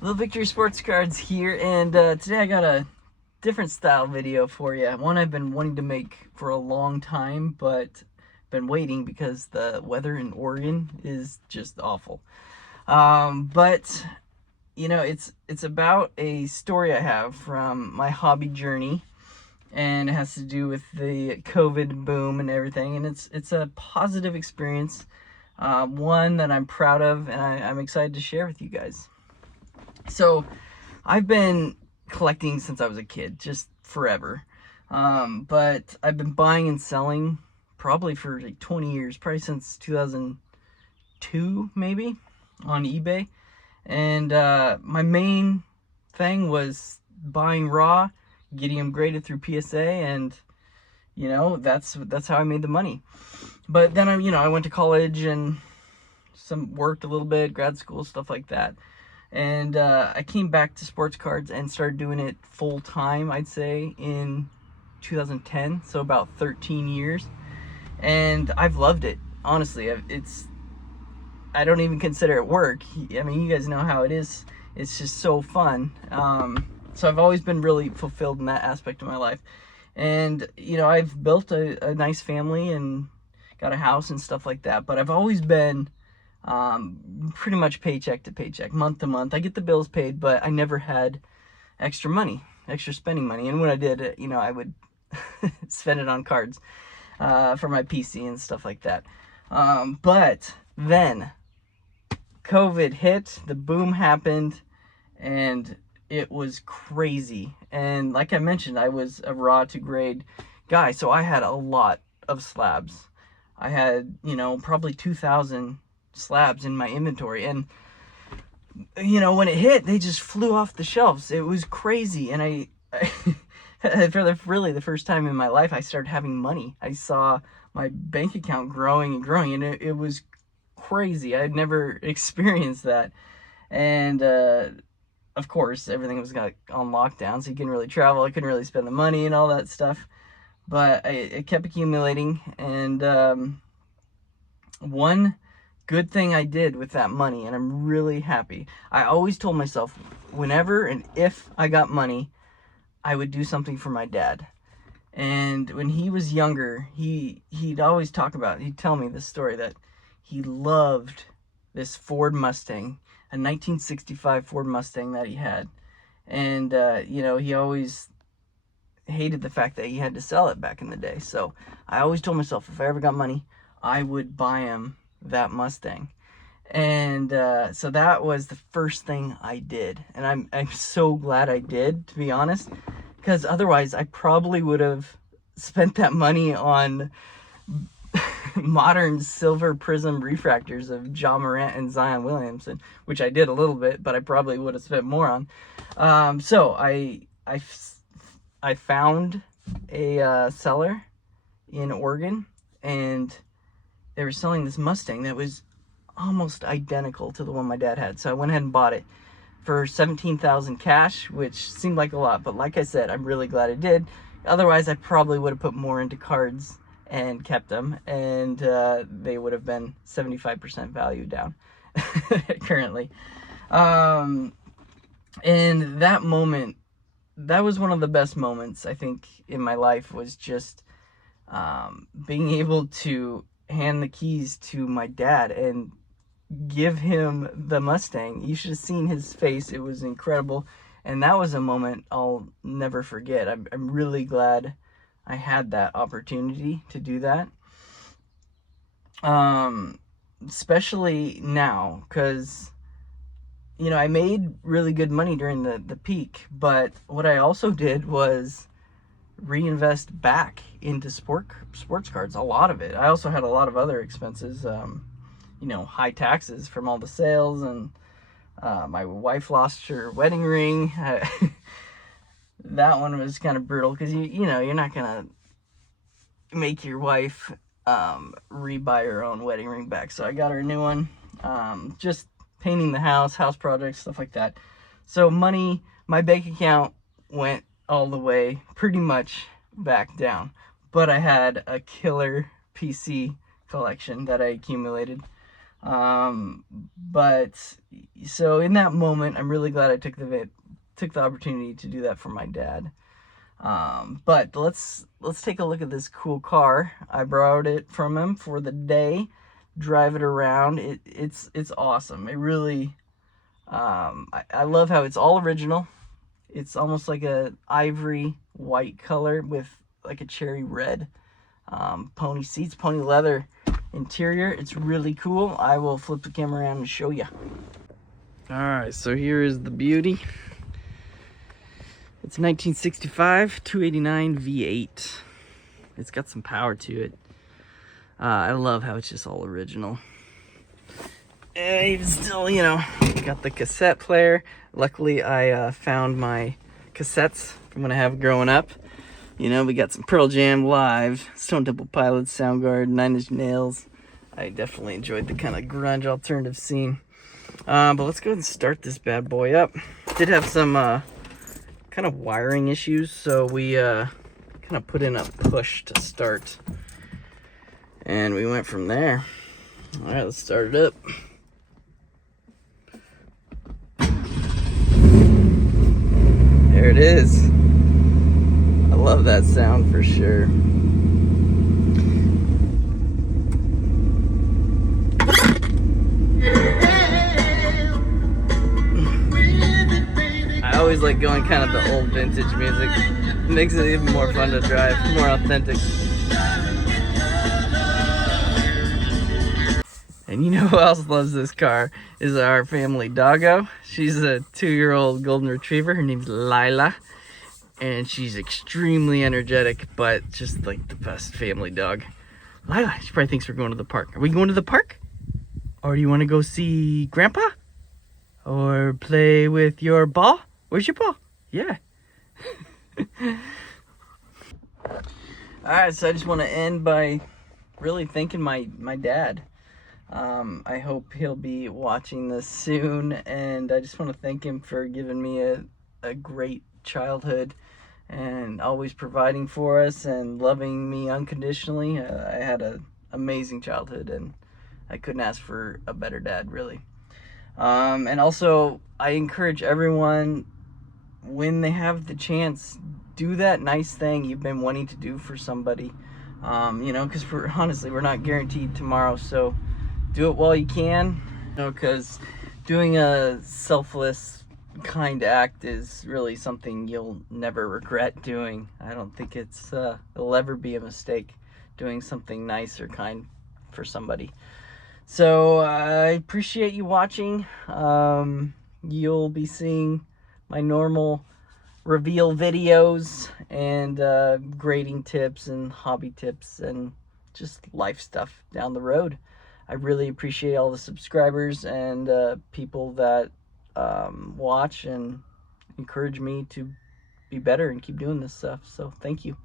Little Victory Sports Cards here, and today I got a different style video for you. One I've been wanting to make for a long time, but been waiting because the weather in Oregon is just awful. But you know, it's about a story I have from my hobby journey, and it has to do with the COVID boom and everything. And it's a positive experience, one that I'm proud of, and I'm excited to share with you guys. So I've been collecting since I was a kid, just forever. But I've been buying and selling probably for like 20 years, probably since 2002 maybe, on eBay. And my main thing was buying raw, getting them graded through PSA, and you know, that's how I made the money. But then I went to college and worked a little bit, grad school, stuff like that. And I came back to sports cards and started doing it full time, I'd say, in 2010, so about 13 years. And I've loved it, honestly. I don't even consider it work. I mean, you guys know how it is. It's just so fun. So I've always been really fulfilled in that aspect of my life. And, you know, I've built a nice family and got a house and stuff like that. But I've always been pretty much paycheck to paycheck, month to month. I get the bills paid, but I never had extra spending money. And when I did, you know, I would spend it on cards for my PC and stuff like that. But then COVID hit, the boom happened, and it was crazy. And like I mentioned, I was a raw to grade guy, so I had a lot of slabs. I had, you know, probably 2,000 slabs in my inventory, and you know, when it hit, they just flew off the shelves. It was crazy. And I for really the first time in my life, I started having money. I saw my bank account growing and growing, and it was crazy. I had never experienced that. And of course, everything was on lockdown, so you couldn't really travel. I couldn't really spend the money and all that stuff, but it kept accumulating. And one good thing I did with that money, and I'm really happy, I always told myself whenever and if I got money, I would do something for my dad. And when he was younger, he'd always he'd tell me this story that he loved this Ford Mustang, a 1965 Ford Mustang that he had. And you know, he always hated the fact that he had to sell it back in the day. So I always told myself if I ever got money, I would buy him that Mustang. And so that was the first thing I did, and I'm so glad I did, to be honest, because otherwise I probably would have spent that money on modern silver prism refractors of John Morant and Zion Williamson, which I did a little bit, but I probably would have spent more on. So I found a seller in Oregon, and they were selling this Mustang that was almost identical to the one my dad had. So I went ahead and bought it for $17,000 cash, which seemed like a lot, but like I said, I'm really glad I did. Otherwise, I probably would have put more into cards and kept them, and they would have been 75% value down currently. And that moment, that was one of the best moments, I think, in my life, was just being able to hand the keys to my dad and give him the Mustang. You should have seen his face. It was incredible. And that was a moment I'll never forget. I'm really glad I had that opportunity to do that. Especially now, because, you know, I made really good money during the peak, but what I also did was reinvest back into sports cards, a lot of it. I also had a lot of other expenses, you know, high taxes from all the sales, and my wife lost her wedding ring. That one was kind of brutal, because you know, you're not gonna make your wife rebuy her own wedding ring back, so I got her a new one. Just painting the house projects, stuff like that. So money, my bank account went all the way pretty much back down, but I had a killer PC collection that I accumulated. But so in that moment, I'm really glad I took the opportunity to do that for my dad. But let's take a look at this cool car. I borrowed it from him for the day, drive it around. It's awesome. It really, I love how it's all original. It's almost like a ivory white color with like a cherry red. Pony seats, pony leather interior. It's really cool. I will flip the camera around and show you. All right, so here is the beauty. It's 1965 289 V8. It's got some power to it. I love how it's just all original. And even still, you know, got the cassette player. Luckily, I found my cassettes from when I have growing up. You know, we got some Pearl Jam Live, Stone Temple Pilots, Soundgarden, Nine Inch Nails. I definitely enjoyed the kind of grunge alternative scene. But let's go ahead and start this bad boy up. Did have some kind of wiring issues, so we kind of put in a push to start. And we went from there. All right, let's start it up. There it is. I love that sound for sure. I always like going kind of the old vintage music. It makes it even more fun to drive, more authentic. And you know who else loves this car is our family doggo. She's a 2-year-old golden retriever. Her name's Lila. And she's extremely energetic, but just like the best family dog. Lila, she probably thinks we're going to the park. Are we going to the park? Or do you want to go see Grandpa? Or play with your ball? Where's your ball? Yeah. Alright, so I just want to end by really thanking my dad. I hope he'll be watching this soon, and I just want to thank him for giving me a great childhood and always providing for us and loving me unconditionally. I had an amazing childhood, and I couldn't ask for a better dad, really. And also, I encourage everyone, when they have the chance, do that nice thing you've been wanting to do for somebody. You know, because honestly, we're not guaranteed tomorrow, so do it while you can. You know, because doing a selfless, kind act is really something you'll never regret doing. I don't think it'll ever be a mistake doing something nice or kind for somebody. So I appreciate you watching. You'll be seeing my normal reveal videos and grading tips and hobby tips and just life stuff down the road. I really appreciate all the subscribers and people that watch and encourage me to be better and keep doing this stuff. So thank you.